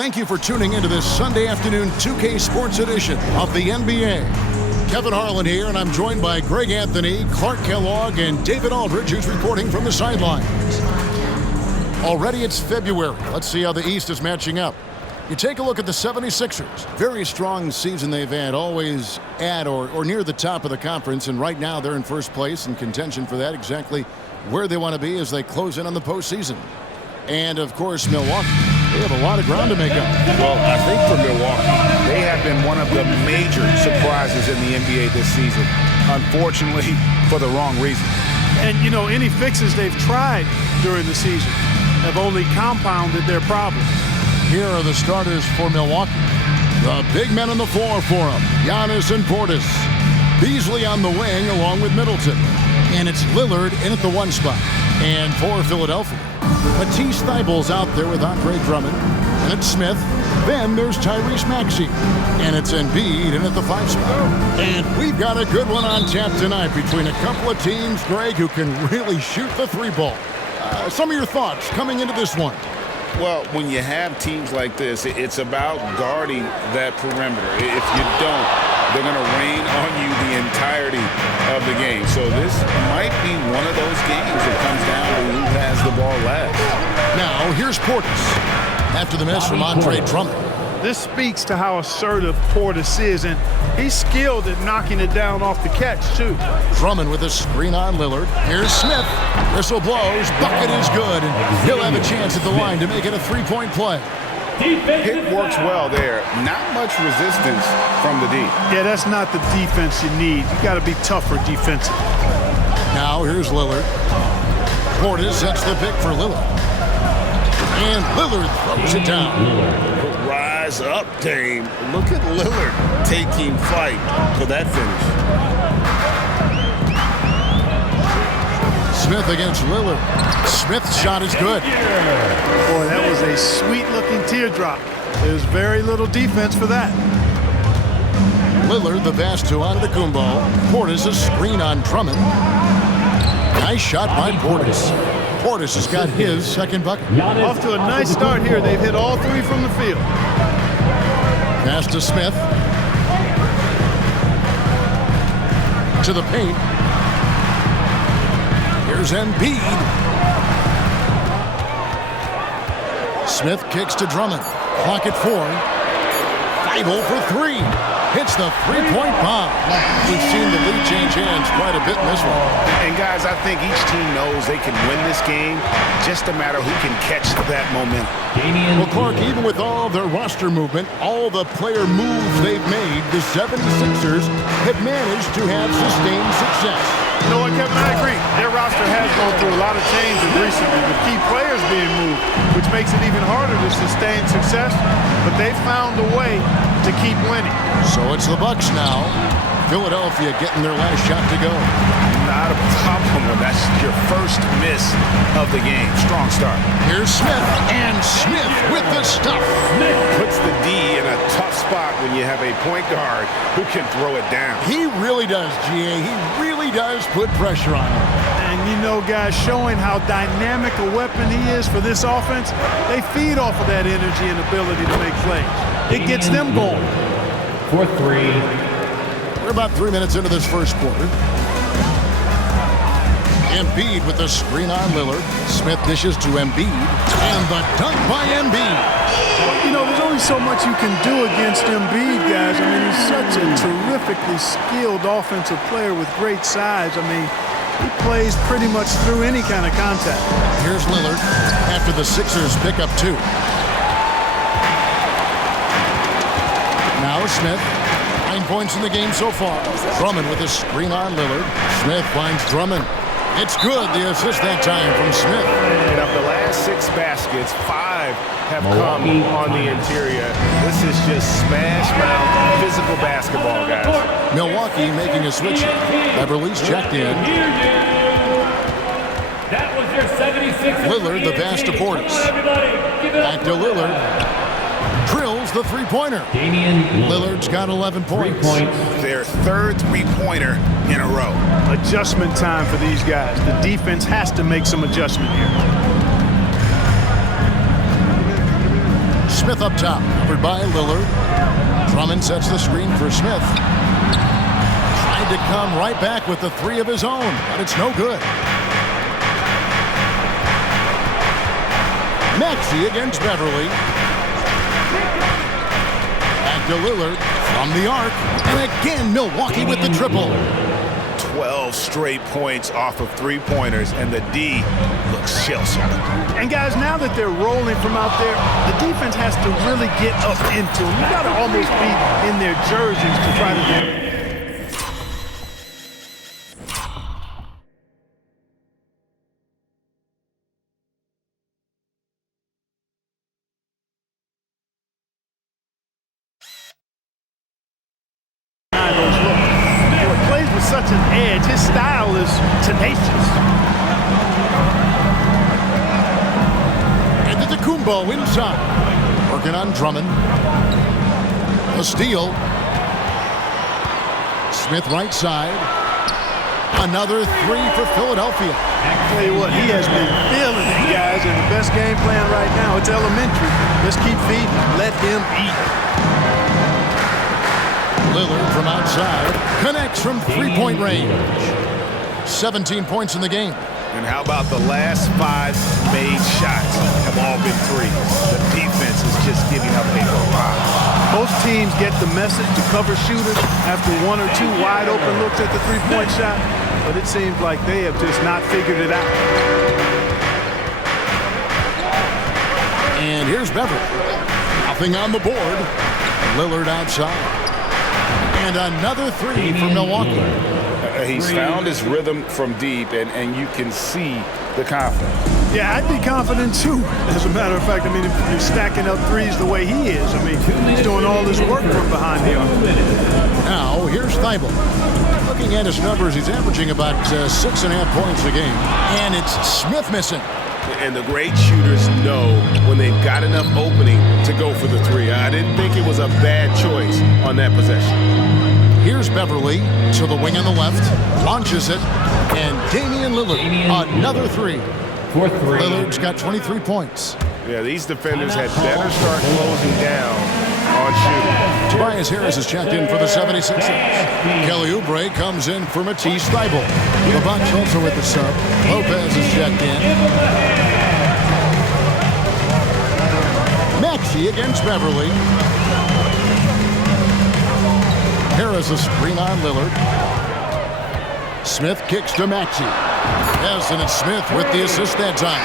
Thank you for tuning into this Sunday afternoon 2K Sports edition of the NBA. Kevin Harlan here, and I'm joined by Greg Anthony, Clark Kellogg, and David Aldridge, who's reporting from the sidelines. Already it's February. Let's see how the East is matching up. You take a look at the 76ers. Very strong season they've had, always at or near the top of the conference, and right now they're in first place in contention for that, exactly where they want to be as they close in on the postseason. And, of course, Milwaukee. They have a lot of ground to make up. Well, I think for Milwaukee, they have been one of the major surprises in the NBA this season, unfortunately, for the wrong reason. And, you know, any fixes they've tried during the season have only compounded their problems. Here are the starters for Milwaukee. The big men on the floor for them, Giannis and Portis. Beasley on the wing along with Middleton. And it's Lillard in at the one spot. And for Philadelphia, Matisse Thybulle's out there with Andre Drummond. And it's Smith. Then there's Tyrese Maxey. And it's Embiid in at the 5 spot. And we've got a good one on tap tonight between a couple of teams, Greg, who can really shoot the three ball. Some of your thoughts coming into this one. Well, when you have teams like this, it's about guarding that perimeter. If you don't, they're going to rain on you the entirety of the game. So this might be one of those games that comes down to who has the ball last. Now, here's Portis. After the miss from Andre Drummond. This speaks to how assertive Portis is, and he's skilled at knocking it down off the catch, too. Drummond with a screen on Lillard. Here's Smith. Whistle blows. Bucket is good, and he'll have a chance at the line to make it a three-point play. It works well there. Not much resistance from the D. Yeah, that's not the defense you need. You got to be tougher defensive. Now here's Lillard. Portis sets the pick for Lillard. And Lillard throws it down. Rise up, Dame. Look at Lillard taking flight for that finish. Smith against Lillard. Smith's shot is good. Boy, that was a sweet-looking teardrop. There's very little defense for that. Lillard the pass to Antetokounmpo. Portis a screen on Drummond. Nice shot by Portis. Portis has got his second bucket. Off to a nice start here. They've hit all three from the field. Pass to Smith. To the paint. Here's Embiid. Smith kicks to Drummond. Clock at 4. Thibault for 3. Hits the three-point bomb. We've seen the lead change hands quite a bit in this one. And guys, I think each team knows they can win this game. Just a matter who can catch that momentum. Well, Clark, even with all their roster movement, all the player moves they've made, the 76ers have managed to have sustained success. You know what, Kevin? I agree. Their roster has gone through a lot of changes recently with key players being moved, which makes it even harder to sustain success. But they found a way to keep winning. So it's the Bucks now. Philadelphia getting their last shot to go. Not a problem when that's your first miss of the game. Strong start. Here's Smith, and Smith with the stuff. Puts the D in a tough spot when you have a point guard who can throw it down. He really does, GA. He really does put pressure on him. And you know, guys, showing how dynamic a weapon he is for this offense, they feed off of that energy and ability to make plays. It gets them going. For 3. We're about 3 minutes into this first quarter. Embiid with the screen on Lillard. Smith dishes to Embiid. And the dunk by Embiid. You know, there's only so much you can do against Embiid, guys. I mean, he's such a terrifically skilled offensive player with great size. I mean, he plays pretty much through any kind of contact. Here's Lillard after the Sixers pick up 2. Now Smith. 9 points in the game so far. Drummond with a screen on Lillard. Smith finds Drummond. It's good, the assist that time from Smith. And of the last 6 baskets, 5 have come on the interior. This is just smash-mouth physical basketball, guys. Milwaukee making a switch. Beverly's checked in. That was your 76ers. Lillard the pass to Portis. Back to Lillard. Drills the three-pointer. Damian Lillard's got 11 points. 3 points. Their third three-pointer in a row. Adjustment time for these guys. The defense has to make some adjustment here. Smith up top, covered by Lillard. Drummond sets the screen for Smith. Tried to come right back with the three of his own, but it's no good. Maxey against Beverly. Back to Lillard from the arc. And again, Milwaukee with the triple. 12 straight points off of three-pointers, and the D looks shell-shocked. And guys, now that they're rolling from out there, the defense has to really get up into them. You got to almost be in their jerseys to try to do it. Such an edge. His style is tenacious. And the Kumbo inside. Working on Drummond. A steal. Smith right side. Another three for Philadelphia. I tell you what, he has been feeling it, guys, and the best game plan right now, it's elementary. Let's keep feeding. Let him eat. Lillard from outside connects from three-point range. 17 points in the game. And how about the last 5 made shots have all been threes? The defense is just giving up a barrage. Most teams get the message to cover shooters after 1 or 2 wide open looks at the three-point shot, but it seems like they have just not figured it out. And here's Beverly. Nothing on the board. Lillard outside. And another three for Milwaukee. He's found his rhythm from deep, and you can see the confidence. Yeah, I'd be confident too. As a matter of fact, I mean, if you're stacking up threes the way he is, I mean, he's doing all this work from behind the arc. Now, here's Thibault. Looking at his numbers, he's averaging about 6.5 points a game. And it's Smith missing. And the great shooters know when they've got enough opening to go for the three. I didn't think it was a bad choice on that possession. Here's Beverly to the wing on the left, launches it, and Damian Lillard, another three. For three. Lillard's got 23 points. Yeah, these defenders had better start closing down on shooting. Tobias Harris is checked in for the 76ers. Kelly Oubre comes in for Matisse Thybulle. The Bucks also with the sub. Lopez is checked in. Maxey against Beverly. Harris a screen on Lillard. Smith kicks to Maxey. Yes, and it's Smith with the assist that time.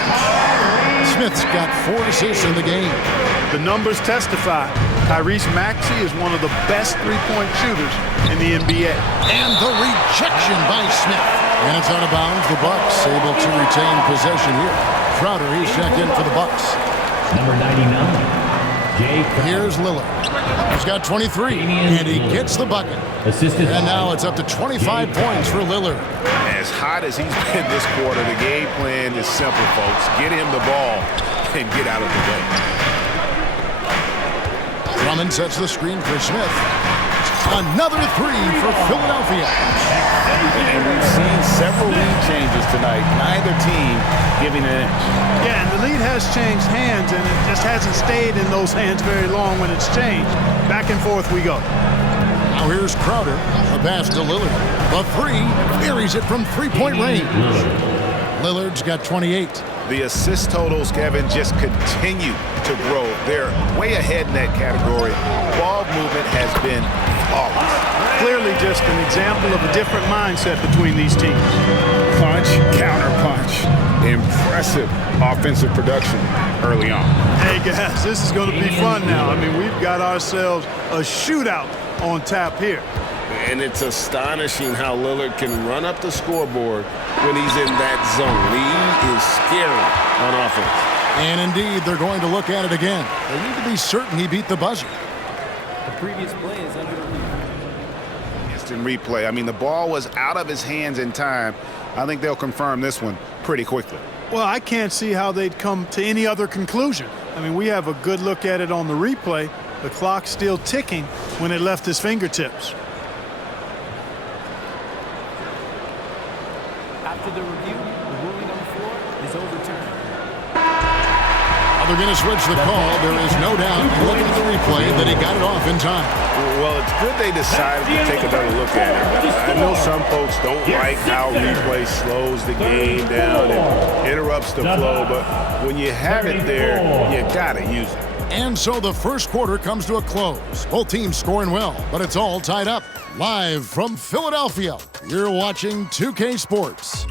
Smith's got 4 assists in the game. The numbers testify. Tyrese Maxey is one of the best three-point shooters in the NBA. And the rejection by Smith. And it's out of bounds. The Bucks able to retain possession here. Crowder, he's checked in for the Bucks. Number 99. Here's Lillard. He's got 23, and he gets the bucket. Assisted. And now it's up to 25 points for Lillard. As hot as he's been this quarter, the game plan is simple, folks. Get him the ball and get out of the way. Drummond sets the screen for Smith. Another three for Philadelphia. And we've seen several lead changes tonight. Neither team giving an inch. Yeah, and the lead has changed hands, and it just hasn't stayed in those hands very long when it's changed. Back and forth we go. Now here's Crowder. The pass to Lillard. The three buries it from three-point range. Lillard's got 28. The assist totals, Kevin, just continue to grow. They're way ahead in that category. Ball movement has been flawless. Clearly just an example of a different mindset between these teams. Punch, counter punch. Impressive offensive production early on. Hey guys, this is going to be fun now. I mean, we've got ourselves a shootout on tap here. And it's astonishing how Lillard can run up the scoreboard when he's in that zone. He is scary on offense. And indeed, they're going to look at it again. They need to be certain he beat the buzzer. The previous play is under review. Instant replay. I mean, the ball was out of his hands in time. I think they'll confirm this one pretty quickly. Well, I can't see how they'd come to any other conclusion. I mean, we have a good look at it on the replay. The clock's still ticking when it left his fingertips. After the review, the ruling on the floor is overturned. A Now they're going to switch the call. There is no doubt, looking at the replay, that he got it off in time. Well, it's good they decided to take another look at it. I know some folks don't like how replay slows the game down and interrupts the flow, but when you have it there, you got to use it. And so the first quarter comes to a close. Both teams scoring well, but it's all tied up. Live from Philadelphia, you're watching 2K Sports.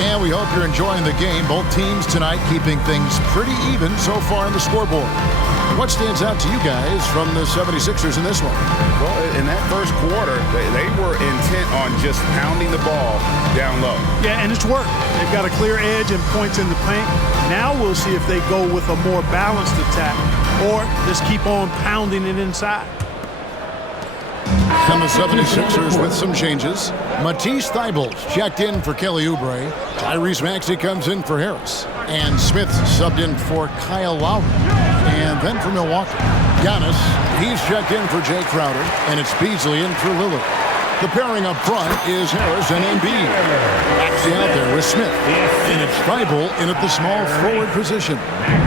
And we hope you're enjoying the game. Both teams tonight keeping things pretty even so far on the scoreboard. What stands out to you guys from the 76ers in this one? Well, in that first quarter, they were intent on just pounding the ball down low. Yeah, and it's worked. They've got a clear edge and points in the paint. Now we'll see if they go with a more balanced attack or just keep on pounding it inside. And the 76ers with some changes. Matisse Thybulle's checked in for Kelly Oubre. Tyrese Maxey comes in for Harris. And Smith subbed in for Kyle Lowry. And then for Milwaukee, Giannis, he's checked in for Jay Crowder. And it's Beasley in for Lillard. The pairing up front is Harris and Embiid. Maxey out there with Smith. And it's Thybulle in at the small forward position.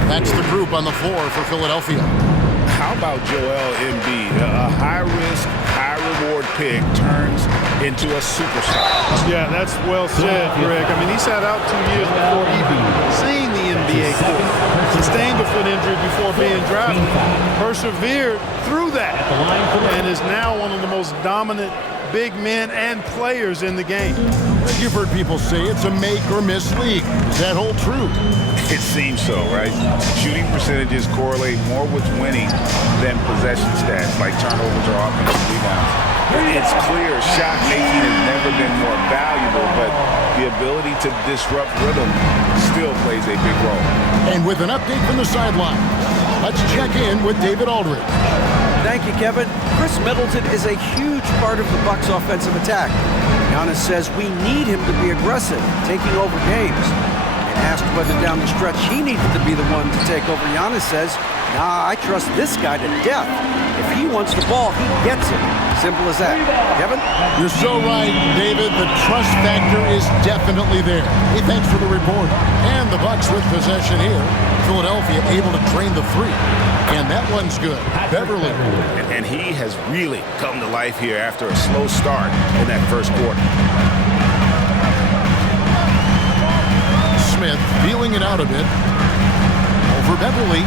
That's the group on the floor for Philadelphia. How about Joel Embiid? A high-risk, high-reward pick turns into a superstar. Yeah, that's well said, Greg. I mean, he sat out 2 years before even seeing the NBA court. Sustained a foot injury before being drafted. Persevered through that and is now one of the most dominant big men and players in the game. You've heard people say it's a make-or-miss league. Does that hold true? It seems so, right? Shooting percentages correlate more with winning than possession stats like turnovers or offensive rebounds. It's clear shot making has never been more valuable, but the ability to disrupt rhythm still plays a big role. And with an update from the sideline, let's check in with David Aldridge. Thank you, Kevin. Chris Middleton is a huge part of the Bucks' offensive attack. Giannis says we need him to be aggressive, taking over games. And asked whether down the stretch he needed to be the one to take over, Giannis says, nah, I trust this guy to death. If he wants the ball, he gets it. Simple as that. Kevin? You're so right, David. The trust factor is definitely there. Hey, thanks for the report. And the Bucks with possession here. Philadelphia able to drain the three. And that one's good. Beverly. And he has really come to life here after a slow start in that first quarter. Smith feeling it out a bit. Over Beverly.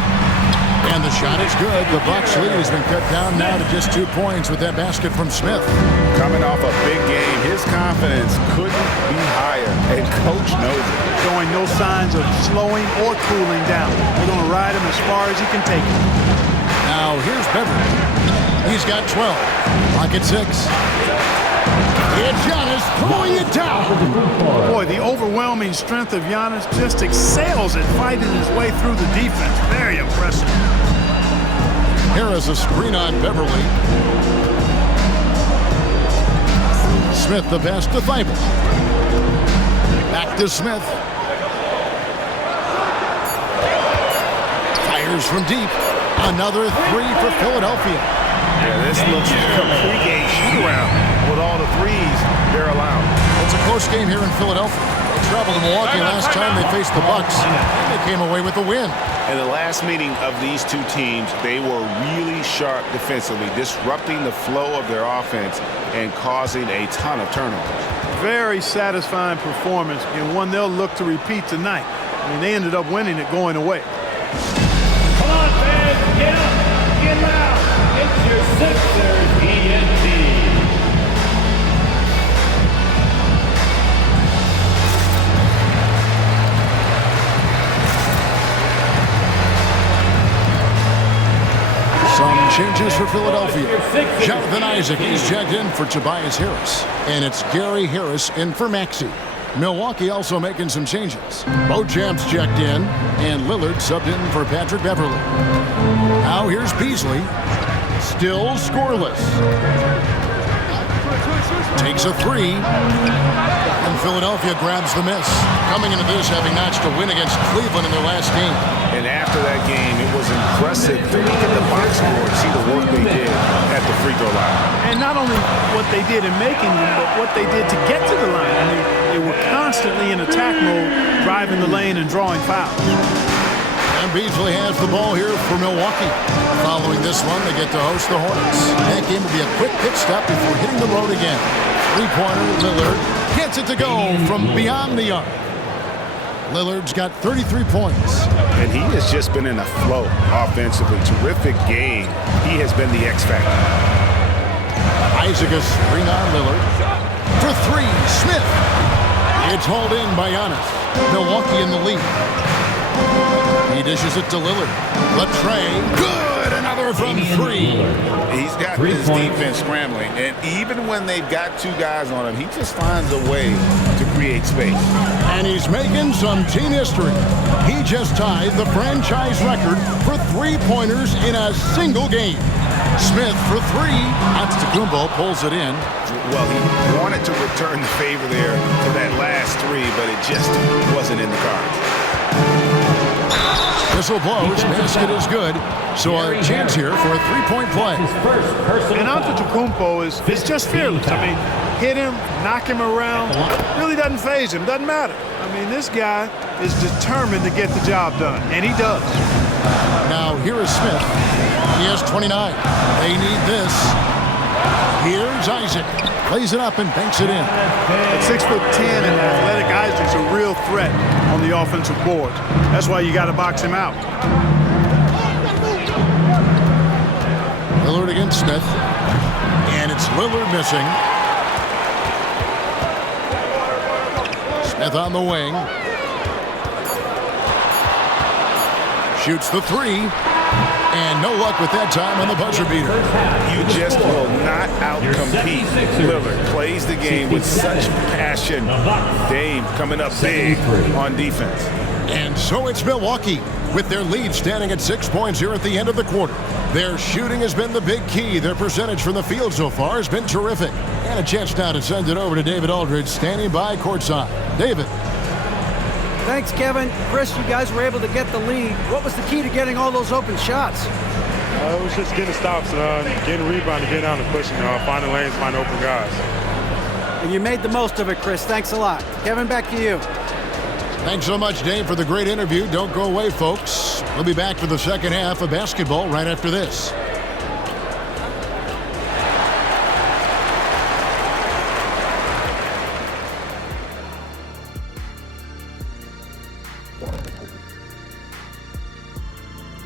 And the shot is good. The Bucks lead has been cut down now to just 2 points with that basket from Smith. Coming off a big game, his confidence couldn't be higher, and coach knows it. Showing no signs of slowing or cooling down. They're going to ride him as far as he can take him. Now here's Beverly. He's got 12. Pocket 6. It's Giannis throwing it down. Boy, the overwhelming strength of Giannis just excels at fighting his way through the defense. Very impressive. Harris a screen on Beverly. Smith the pass to Thybulle. Back to Smith. Fires from deep. Another three for Philadelphia. Yeah, this looks like a pre-game shoot-around with all the threes they're allowed. It's a close game here in Philadelphia. They traveled to Milwaukee last time they faced the Bucks, and they came away with a win. In the last meeting of these two teams, they were really sharp defensively, disrupting the flow of their offense and causing a ton of turnovers. Very satisfying performance, and one they'll look to repeat tonight. I mean, they ended up winning it going away. Come on, fans, get up, get loud. It's your Sixers ENT. Some changes for Philadelphia. Jonathan Isaac is checked in for Tobias Harris. And it's Gary Harris in for Maxey. Milwaukee also making some changes. Beauchamp's checked in, and Lillard subbed in for Patrick Beverly. Now here's Beasley. Still scoreless. takes a three, and Philadelphia grabs the miss. Coming into this, having notched a win against Cleveland in their last game. And after that game, it was impressive to look at the box score and see the work they did at the free throw line. And not only what they did in making them, but what they did to get to the line. I mean, they were constantly in attack mode, driving the lane and drawing fouls. And Beasley has the ball here for Milwaukee. Following this one, they get to host the Hornets. That game will be a quick pit stop before hitting the road again. Three-pointer, Lillard gets it to go from beyond the arc. Lillard's got 33 points. And he has just been in a flow offensively. Terrific game. He has been the X factor. Isaacus bring on Lillard. For three, Smith. It's hauled in by Giannis. Milwaukee in the lead. He dishes it to Lillard. Latrey, good! Another from three. He's got his defense scrambling. And even when they've got two guys on him, he just finds a way to create space. And he's making some team history. He just tied the franchise record for three-pointers in a single game. Smith for three. Antetokounmpo pulls it in. Well, he wanted to return the favor there for that last three, but it just wasn't in the cards. Whistle blows, basket is good. So a chance here for a three-point play. And Antetokounmpo is just fearless. I mean, hit him, knock him around, really doesn't faze him, doesn't matter. I mean, this guy is determined to get the job done, and he does. Now here is Smith. He has 29. They need this. Here's Isaac. Plays it up and banks it in. At 6'10" and athletic, Isaac's a real threat on the offensive board. That's why you got to box him out. Lillard against Smith. And it's Lillard missing. Smith on the wing. Shoots the three. And no luck with that time on the buzzer beater. You just will not out-compete Lillard. Plays the game with such passion. Dame coming up big on defense. And so it's Milwaukee with their lead standing at 6 points here at the end of the quarter. Their shooting has been the big key. Their percentage from the field so far has been terrific. And a chance now to send it over to David Aldridge standing by courtside. David. Thanks, Kevin. Chris, you guys were able to get the lead. What was the key to getting all those open shots? It was just getting stops, getting rebounded, getting down and pushing, finding lanes, finding open guys. And you made the most of it, Chris. Thanks a lot. Kevin, back to you. Thanks so much, Dave, for the great interview. Don't go away, folks. We'll be back for the second half of basketball right after this.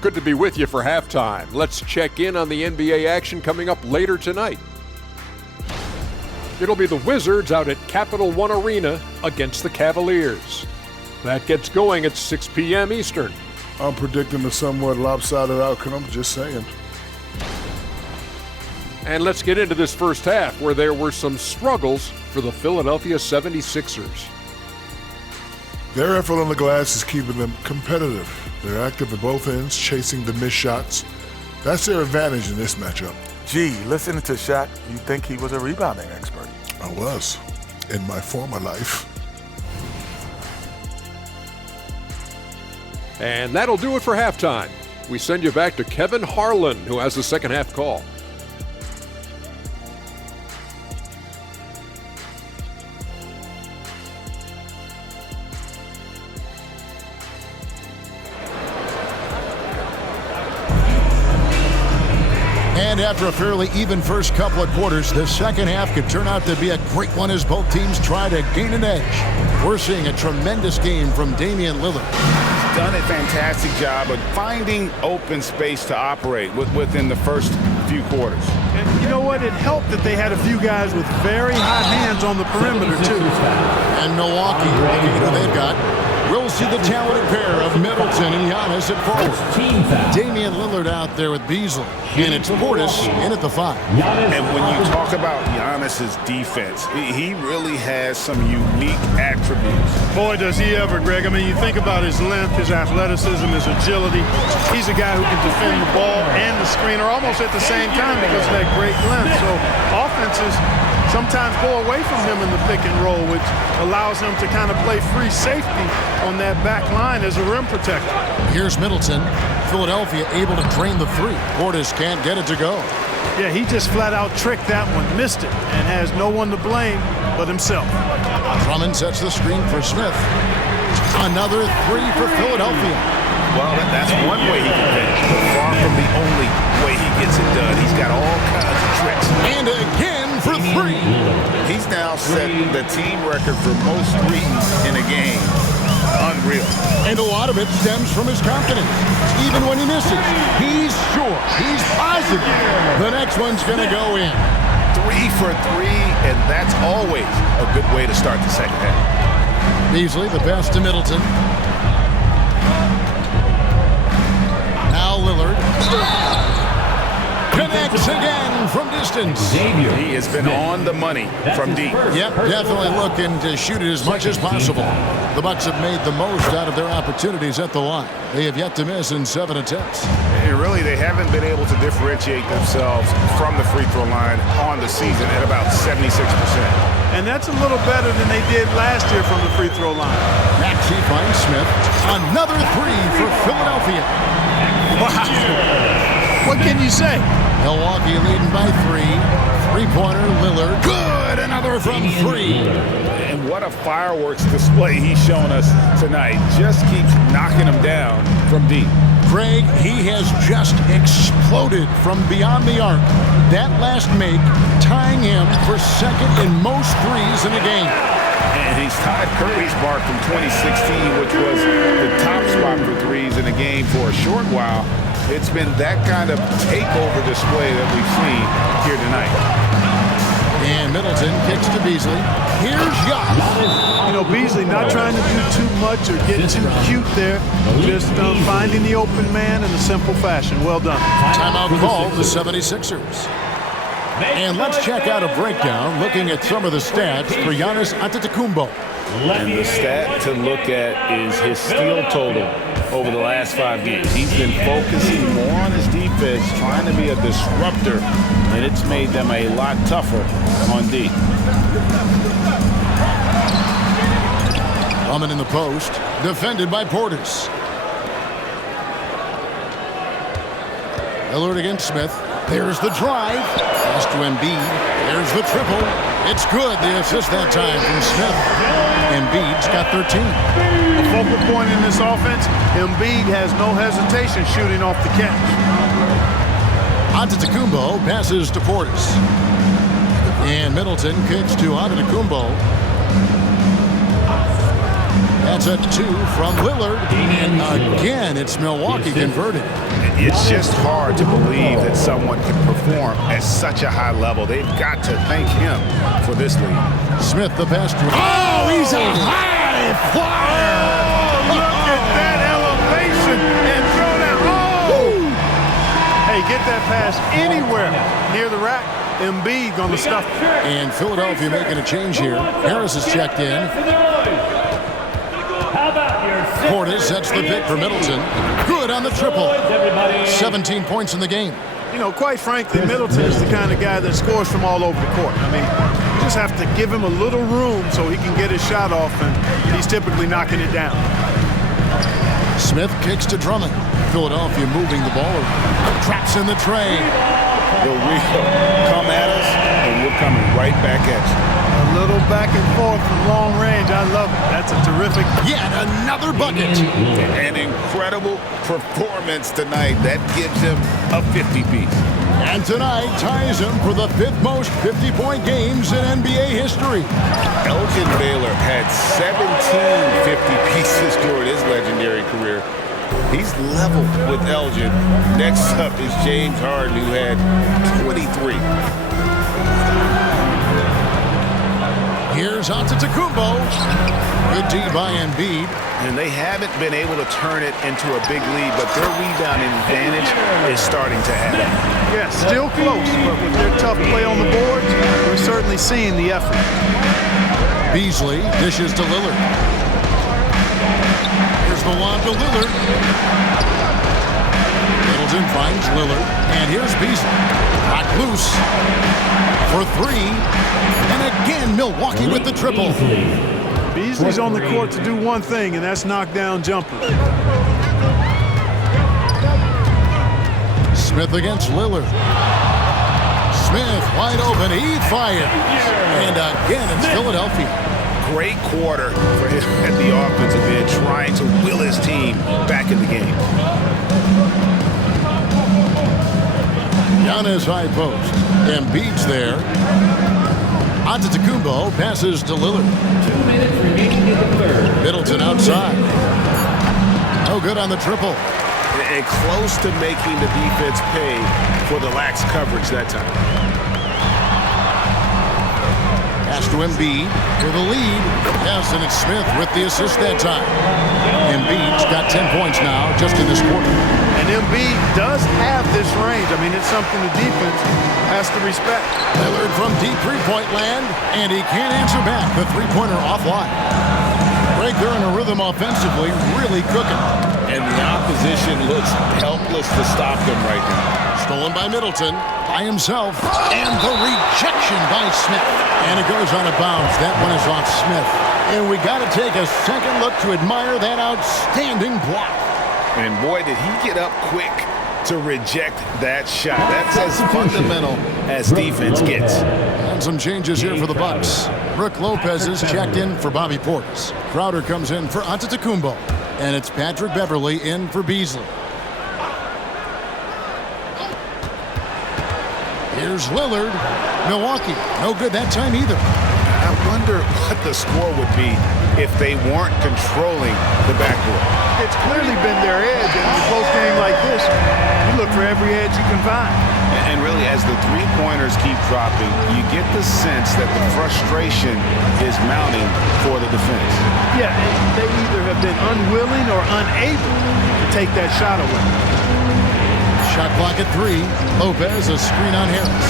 Good to be with you for halftime. Let's check in on the NBA action coming up later tonight. It'll be the Wizards out at Capital One Arena against the Cavaliers. That gets going at 6 p.m. Eastern. I'm predicting a somewhat lopsided outcome, just saying. And let's get into this first half where there were some struggles for the Philadelphia 76ers. Their effort on the glass is keeping them competitive. They're active at both ends, chasing the missed shots. That's their advantage in this matchup. Gee, listening to Shaq, you think he was a rebounding expert? I was, in my former life. And that'll do it for halftime. We send you back to Kevin Harlan, who has the second half call. And after a fairly even first couple of quarters, the second half could turn out to be a great one as both teams try to gain an edge. We're seeing a tremendous game from Damian Lillard. He's done a fantastic job of finding open space to operate within the first few quarters. And you know what? It helped that they had a few guys with very hot hands on the perimeter, too. And Milwaukee, looking at who they've got, we'll see the talented pair of Middleton and Giannis at forward. Damian Lillard out there with Beasley. And it's Portis in at the 5. And when you talk about Giannis's defense, he really has some unique attributes. Boy, does he ever, Greg. I mean, you think about his length, his athleticism, his agility. He's a guy who can defend the ball and the screener almost at the same time because of that great length. So offenses sometimes go away from him in the pick and roll, which allows him to kind of play free safety on that back line as a rim protector. Here's Middleton. Philadelphia able to drain the three. Portis can't get it to go. Yeah, he just flat out tricked that one, missed it, and has no one to blame but himself. Drummond sets the screen for Smith. Another three for Philadelphia. Well, that's one way he can finish, but far from the only way he gets it done. He's got all kinds of tricks. And again for three. He's now set the team record for most threes in a game. Unreal. And a lot of it stems from his confidence. Even when he misses, he's sure, he's positive the next one's going to go in. 3 for 3, and that's always a good way to start the second half. Beasley, the pass to Middleton. Now Lillard. Connects again from distance. Xavier. He has been on the money from deep. Yep, definitely looking to shoot it as much as possible. The Bucks have made the most out of their opportunities at the line. They have yet to miss in 7 attempts. And really, they haven't been able to differentiate themselves from the free throw line on the season at about 76%. And that's a little better than they did last year from the free throw line. Maxey finds Smith. Another three for Philadelphia. Wow. What can you say? Milwaukee leading by 3. Three-pointer, Lillard. Good! Another from 3. And what a fireworks display he's shown us tonight. Just keeps knocking them down from deep. Craig, he has just exploded from beyond the arc. That last make tying him for second in most threes in a game. And he's tied Curry's mark from 2016, which was the top spot for threes in a game for a short while. It's been that kind of takeover display that we've seen here tonight. And Middleton kicks to Beasley. Here's Giannis. You know, Beasley not trying to do too much or get too cute there. Just finding the open man in a simple fashion. Well done. Timeout call the 76ers. And let's check out a breakdown looking at some of the stats for Giannis Antetokounmpo. And the stat to look at is his steal total over the last 5 games. He's been focusing more on his defense, trying to be a disruptor, and it's made them a lot tougher on D. Drummond in the post, defended by Portis. Lillard against Smith. There's the drive. Pass to Embiid. There's the triple. It's good. The assist that time from Smith. Embiid's got 13. A focal point in this offense, Embiid has no hesitation shooting off the catch. Antetokounmpo passes to Portis. And Middleton kicks to Antetokounmpo. That's a 2 from Lillard. And again, it's Milwaukee converted. It's just hard to believe that someone can perform at such a high level. They've got to thank him for this lead. Smith, the pass to him. Oh, he's a high flyer! Oh, look at that elevation and throw that. Oh! Hey, get that pass anywhere near the rack. Embiid on the stuff. And Philadelphia making a change here. Harris is checked in. Portis sets the pick for Middleton. Good on the triple. 17 points in the game. You know, quite frankly, Middleton is the kind of guy that scores from all over the court. I mean, you just have to give him a little room so he can get his shot off, and he's typically knocking it down. Smith kicks to Drummond. Philadelphia moving the ball. Traps in the tray. They'll come at us, and we're coming right back at you. A little back and forth from long range. I love it. That's a terrific. Yet another bucket. An incredible performance tonight. That gives him a 50-piece. And tonight ties him for the 5th most 50-point games in NBA history. Elgin Baylor had 17 50 pieces during his legendary career. He's level with Elgin. Next up is James Harden, who had 23. Here's Antetokounmpo. Good D by Embiid. And they haven't been able to turn it into a big lead, but their rebounding advantage is starting to happen. Yeah, still close, but with their tough play on the boards, we're certainly seeing the effort. Beasley dishes to Lillard. Here's the lob to Lillard. Middleton finds Lillard. And here's Beasley. Knocked loose for three. And again, Milwaukee with the triple. Beasley's on the court to do one thing, and that's knock down jumpers. Smith against Lillard. Smith wide open. He fires. And again, it's Philadelphia. Great quarter for him at the offensive end, trying to will his team back in the game. Giannis high post. Embiid's there. Antetokounmpo passes to Lillard. 2 minutes remaining in the third. Middleton outside. No good on the triple. And close to making the defense pay for the lax coverage that time. Pass to Embiid for the lead. Yes, and it's Smith with the assist that time. Embiid's got 10 points now just in this quarter. And Embiid does have this range. I mean, it's something the defense has to respect. Lillard from deep three-point land, and he can't answer back. The three-pointer offline. Greg, they're in a rhythm offensively, really cooking. And the opposition looks helpless to stop them right now. Stolen by Middleton, by himself, and the rejection by Smith. And it goes out of bounds. That one is off Smith. And we got to take a second look to admire that outstanding block. And boy, did he get up quick to reject that shot. That's as fundamental as defense gets. And some changes here for the Bucks. Brook Lopez is checked in for Bobby Portis. Crowder comes in for Antetokounmpo. And it's Patrick Beverley in for Beasley. Here's Lillard. Milwaukee, no good that time either. I wonder what the score would be if they weren't controlling the backcourt. It's clearly been their edge. In a close game like this, you look for every edge you can find. And really, as the three-pointers keep dropping, you get the sense that the frustration is mounting for the defense. Yeah, they either have been unwilling or unable to take that shot away. Shot clock at 3. Lopez, a screen on Harris.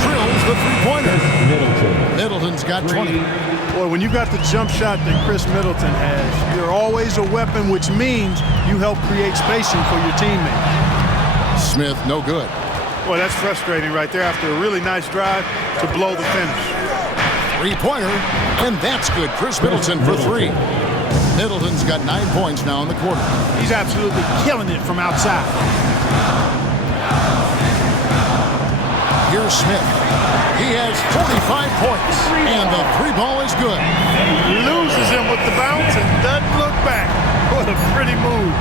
Drills the three-pointer. Middleton's got 20. Boy, when you got the jump shot that Chris Middleton has, you're always a weapon, which means you help create spacing for your teammate. Smith, no good. Boy, that's frustrating right there after a really nice drive to blow the finish. Three-pointer, and that's good. Chris Middleton for 3. Middleton's got 9 points now in the quarter. He's absolutely killing it from outside. Here's Smith. He has 45 points, and the three ball is good. Loses him with the bounce and doesn't look back. What a pretty move.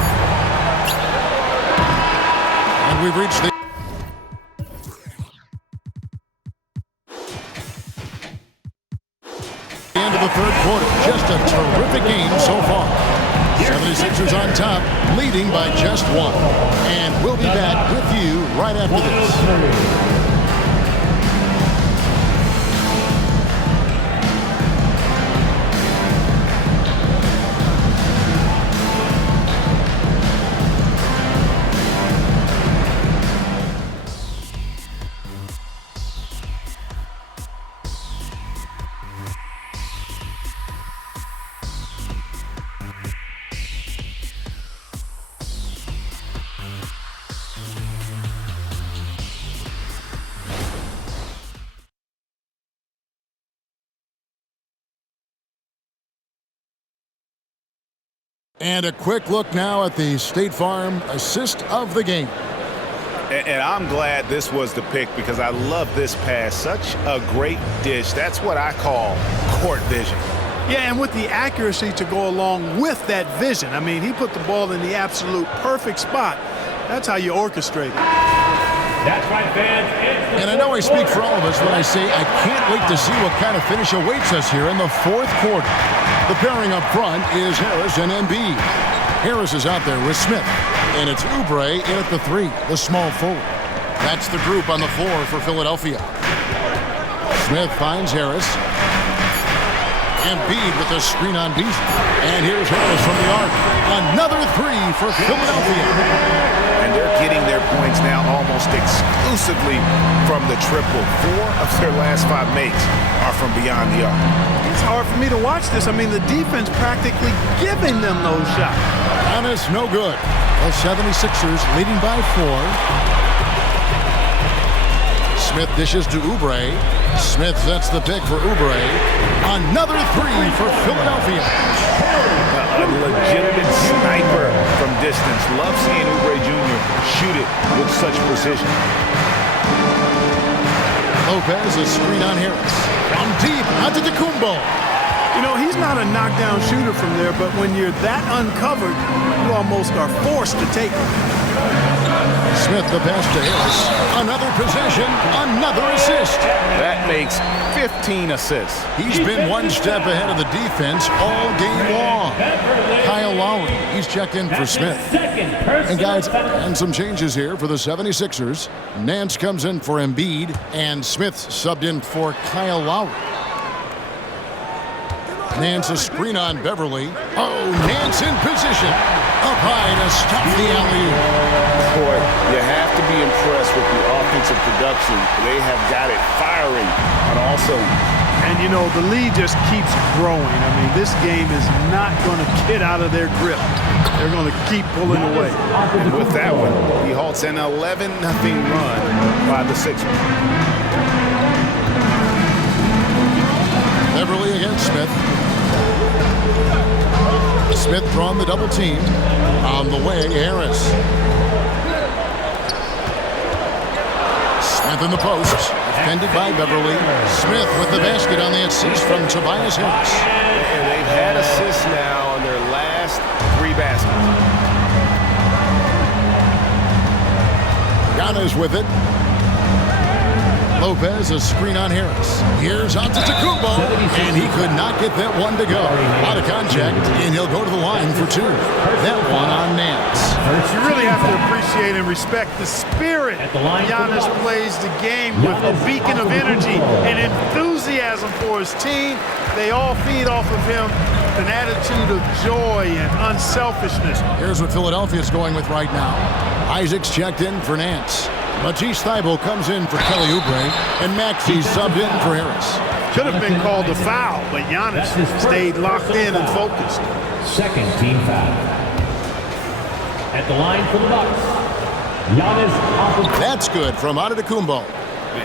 And we've reached the end of the third quarter. Just a terrific game so far. 76ers on top, leading by just 1. And we'll be back with you right after this. And a quick look now at the State Farm assist of the game. And I'm glad this was the pick because I love this pass. Such a great dish. That's what I call court vision. Yeah, and with the accuracy to go along with that vision. I mean, he put the ball in the absolute perfect spot. That's how you orchestrate it. That's right, fans. And I know I speak for all of us when I say I can't wait to see what kind of finish awaits us here in the fourth quarter. The pairing up front is Harris and Embiid. Harris is out there with Smith, and it's Oubre in at the 3, the small forward. That's the group on the floor for Philadelphia. Smith finds Harris. Embiid with a screen on Beasley. And here's Harris from the arc. Another 3 for Philadelphia. And they're getting their points now almost exclusively from the triple. 4 of their last 5 makes are from beyond the arc. It's hard for me to watch this. I mean, the defense practically giving them those shots. Giannis, no good. The 76ers leading by 4. Smith dishes to Oubre. Smith sets the pick for Oubre. Another 3 for Philadelphia. A legitimate sniper from distance. Love seeing Oubre Jr. shoot it with such precision. Lopez, a screen on Harris. From deep, Antetokounmpo. You know, he's not a knockdown shooter from there, but when you're that uncovered, you almost are forced to take it. Smith the pass to Harris. Another possession, another assist. That makes 15 assists. He's been one step ahead of the defense all game long. Kyle Lowry, he's checked in for Smith. And guys, and some changes here for the 76ers. Nance comes in for Embiid, and Smith subbed in for Kyle Lowry. Nance a screen on Beverly. Oh, Nance in position. Up high to stop the alley-oop. Boy, you have to be impressed with the offensive production. They have got it firing on all cylinders. And, you know, the lead just keeps growing. I mean, this game is not going to get out of their grip. They're going to keep pulling away. And with that one, he halts an 11-0 run by the Sixers. Beverly against Smith. Smith drawn the double team. On the way, Harris. Smith in the post. Defended by Beverly. Smith with the basket on the assist from Tobias Harris. And they've had assists now on their last 3 baskets. Giannis with it. Lopez, a screen on Harris. Here's Antetokounmpo, and he could not get that one to go. A lot of contact, and he'll go to the line for 2. That one on Nance. You really have to appreciate and respect the spirit Giannis plays the game with, a beacon of energy and enthusiasm for his team. They all feed off of him, an attitude of joy and unselfishness. Here's what Philadelphia's going with right now. Isaac's checked in for Nance. Matisse Thybulle comes in for Kelly Oubre, and Maxey subbed in for Harris. Could have been called a foul, but Giannis stayed locked in and focused. Second team foul. At the line for the Bucks, Giannis. That's good from Antetokounmpo.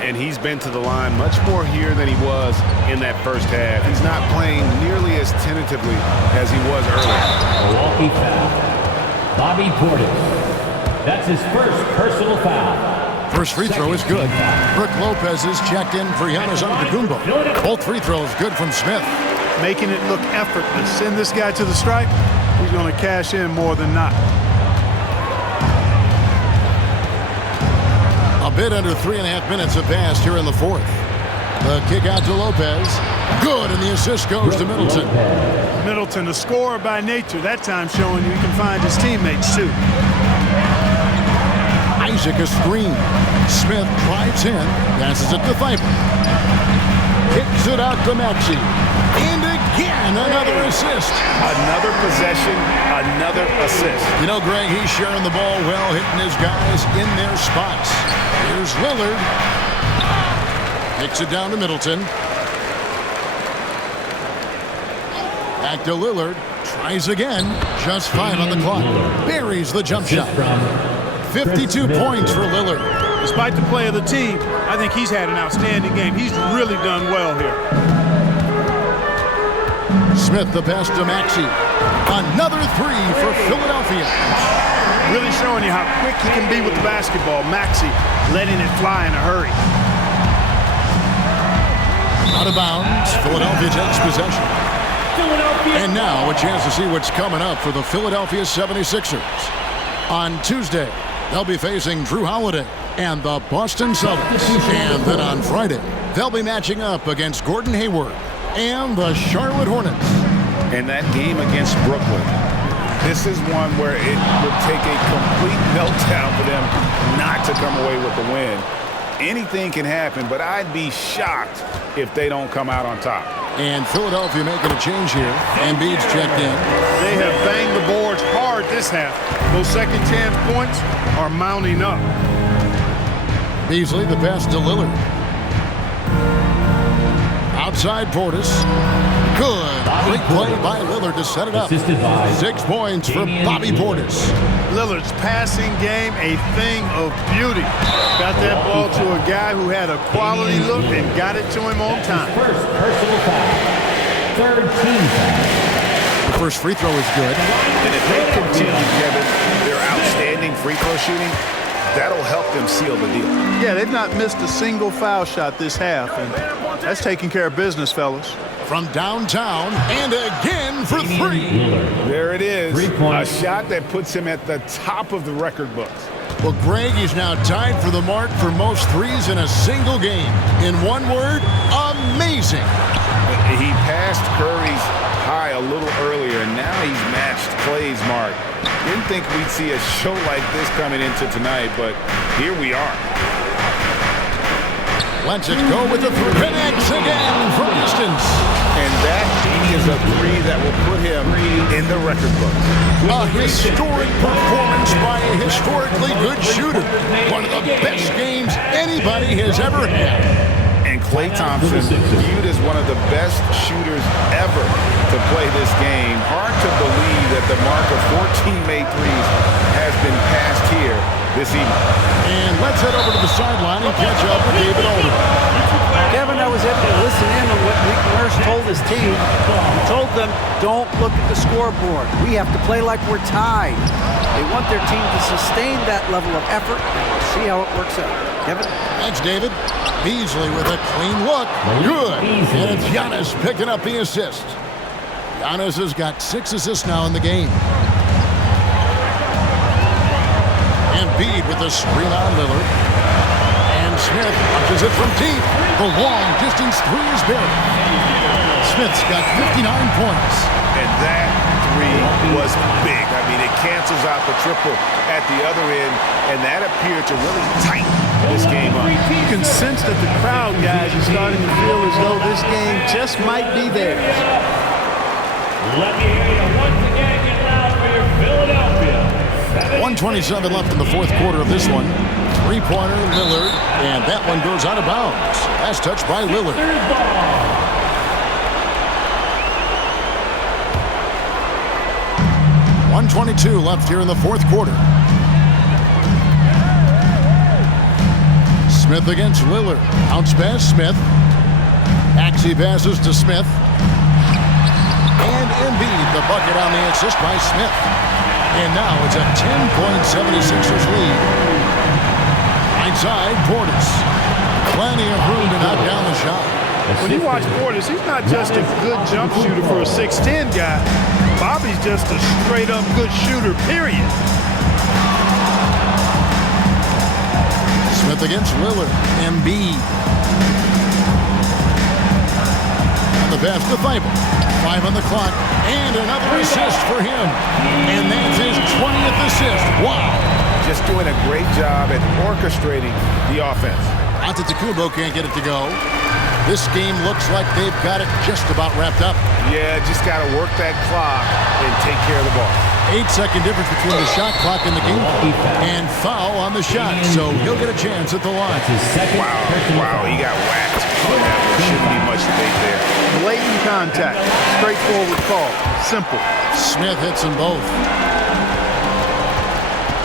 And he's been to the line much more here than he was in that first half. He's not playing nearly as tentatively as he was earlier. Milwaukee foul. Bobby Portis. That's his first personal foul. First free throw is good. Brook Lopez is checked in for Giannis Antetokounmpo. Both free throws good from Smith. Making it look effortless. Send this guy to the stripe, he's going to cash in more than not. A bit under 3.5 minutes have passed here in the 4th. The kick out to Lopez. Good, and the assist goes to Middleton. Middleton, a scorer by nature, that time showing you he can find his teammates too. Isaac a screen. Smith drives in, passes it to Thybulle. Kicks it out to Maxey. And again, another assist. Another possession, another assist. You know, Greg, he's sharing the ball well, hitting his guys in their spots. Here's Lillard. Kicks it down to Middleton. Back to Lillard. Tries again. Just 5 on the clock. Buries the jump shot. 52 points for Lillard. Despite the play of the team, I think he's had an outstanding game. He's really done well here. Smith the pass to Maxey. Another 3 for Philadelphia. Really showing you how quick he can be with the basketball. Maxey letting it fly in a hurry. Out of bounds. Philadelphia takes possession. And now a chance to see what's coming up for the Philadelphia 76ers. On Tuesday, they'll be facing Drew Holiday and the Boston Celtics. And then on Friday, they'll be matching up against Gordon Hayward and the Charlotte Hornets. And that game against Brooklyn, this is one where it would take a complete meltdown for them not to come away with the win. Anything can happen, but I'd be shocked if they don't come out on top. And Philadelphia making a change here. Embiid's checked in. They have banged the boards hard this half. Those second chance points are mounting up. Beasley, the pass to Lillard. Outside Portis. Good. Great play by Lillard to set it up. 6 points for Bobby Portis. Lillard's passing game, a thing of beauty. Got that ball to a guy who had a quality look and got it to him on time. First personal foul. Third team foul. The first free throw is good. And if they continue, Kevin, their outstanding free throw shooting, that'll help them seal the deal. Yeah, they've not missed a single foul shot this half, and that's taking care of business, fellas. From downtown, and again for 3. There it is. 3 points. A shot that puts him at the top of the record books. Well, Greg is now tied for the mark for most threes in a single game. In one word, amazing. He passed Curry's high a little earlier, and now he's matched Clay's mark. Didn't think we'd see a show like this coming into tonight, but here we are. Let's it go with the 3. Connects again from distance. And that is a 3 that will put him in the record book. A historic performance by a historically good shooter. One of the best games anybody has ever had. And Klay Thompson, viewed as one of the best shooters ever to play this game. Hard to believe that the mark of 14 made threes has been passed here this evening. And let's head over to the sideline and catch up with David Aldridge. Kevin, I was able to listen in on what Nick Nurse told his team. He told them, don't look at the scoreboard. We have to play like we're tied. They want their team to sustain that level of effort, and we'll see how it works out. Kevin? Thanks, David. Beasley with a clean look. Good. And it's Giannis picking up the assist. Giannis has got 6 assists now in the game. Embiid with a screen on Lillard. And Smith punches it from deep. The long-distance 3 is buried. Smith's got 59 points. And that 3 was big. I mean, it cancels out the triple at the other end, and that appeared to really tighten this game up. You can sense that the crowd, guys, is starting to feel as though this game just might be theirs. Let me hear you once again get loud for your Philadelphia. 1:27 left in the fourth quarter of this one. 3-pointer, Lillard, and that one goes out of bounds. Last touch by Lillard. 1:22 left here in the fourth quarter. Smith against Lillard. Bounce pass, Smith. Axie passes to Smith. And Embiid, the bucket on the assist by Smith. And now it's a 10-point 76ers lead. Inside, Portis. Plenty of room to knock down the shot. When you watch Portis, he's not just a good jump shooter for a 6'10 guy. Bobby's just a straight-up good shooter, period. Smith against Lillard. Embiid. On the pass to Thibault. 5 on the clock. And another assist for him. And that's his 20th assist. Wow. Just doing a great job at orchestrating the offense. Antetokounmpo can't get it to go. This game looks like they've got it just about wrapped up. Yeah, just got to work that clock and take care of the ball. 8-second difference between the shot clock and the game clock. And foul on the shot, so he'll get a chance at the line. Wow, he got whacked. Oh, there shouldn't be much debate there. Blatant contact. Straightforward call. Simple. Smith hits them both.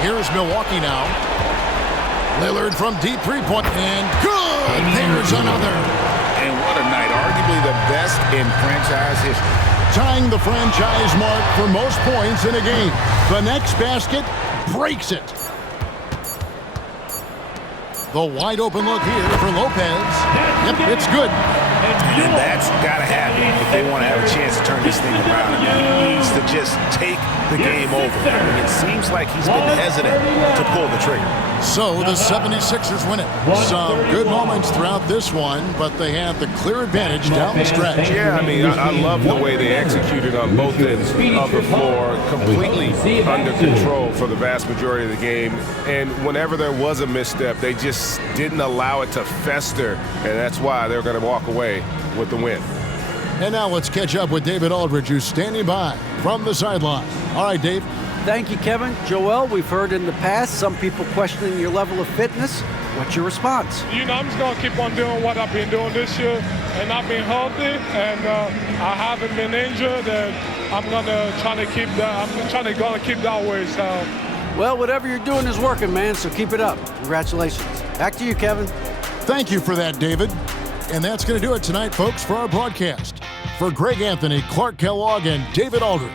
Here's Milwaukee now. Lillard from deep 3-point. And good! There's another. And what a night. Arguably the best in franchise history. Tying the franchise mark for most points in a game. The next basket breaks it. The wide open look here for Lopez. Yep, it's good. And that's got to happen if they want to have a chance to turn this thing around. He needs to just take the game over. And it seems like he's been hesitant to pull the trigger. So the 76ers win it. Some good moments throughout this one, but they have the clear advantage down the stretch. Yeah, I mean, I love the way they executed on both ends of the floor, completely under control for the vast majority of the game. And whenever there was a misstep, they just didn't allow it to fester, and that's why they're going to walk away with the win. And now let's catch up with David Aldridge, who's standing by from the sideline. All right, Dave. Thank you, Kevin. Joel, we've heard in the past some people questioning your level of fitness. What's your response? You know, I'm just going to keep on doing what I've been doing this year, and I've been healthy, and I haven't been injured, and I'm going to try to keep that. I'm trying to keep that way. So. Well, whatever you're doing is working, man, so keep it up. Congratulations. Back to you, Kevin. Thank you for that, David. And that's going to do it tonight, folks, for our broadcast. For Greg Anthony, Clark Kellogg, and David Aldridge,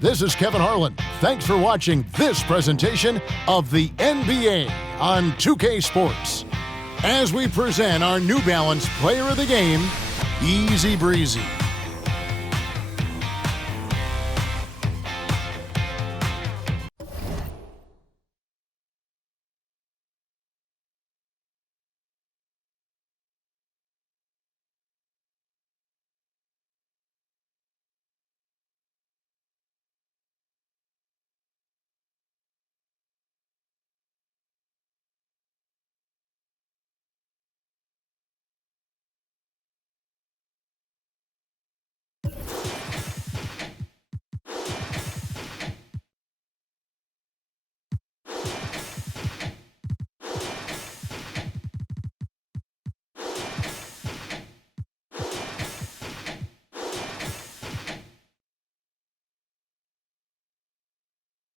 this is Kevin Harlan. Thanks for watching this presentation of the NBA on 2K Sports. As we present our New Balance Player of the Game, Easy Breezy.